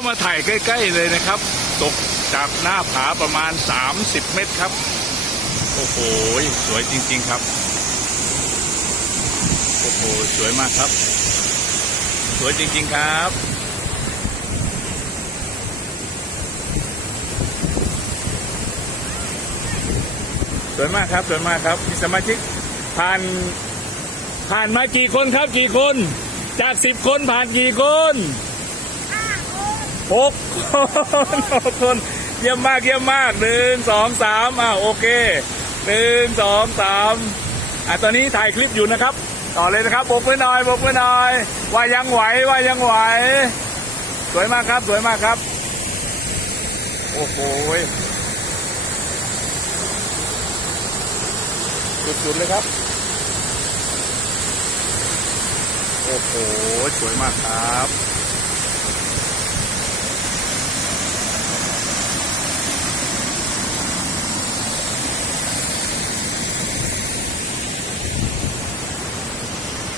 ามาถ่ายใกล้ ๆ เลยนะครับ ตกจากหน้าผาประมาณ 30 เมตรครับ โอ้โห สวยจริง ๆครับ โอ้โห สวยมากครับ สวยจริง ๆ ครับสวยมากครับสวยมากครับมีสมาชิกผ่านผ่านมากี่คนครับกี่คน จากสิบคนผ่านกี่คน หกคนหกคนเยี่ยมมากเยี่ยมมากหนึ่งสองสามอ่าโอเคหนึ่งสองสามอะตอนนี้ถ่ายคลิปอยู่นะครับ ต่อเลยนะครับบกมือหน่อยบกมือหน่อย ว่ายังไหวว่ายังไหว สวยมากครับสวยมากครับ โอ้โหสุดๆเลยครับ โอ้โห สวยมากครับ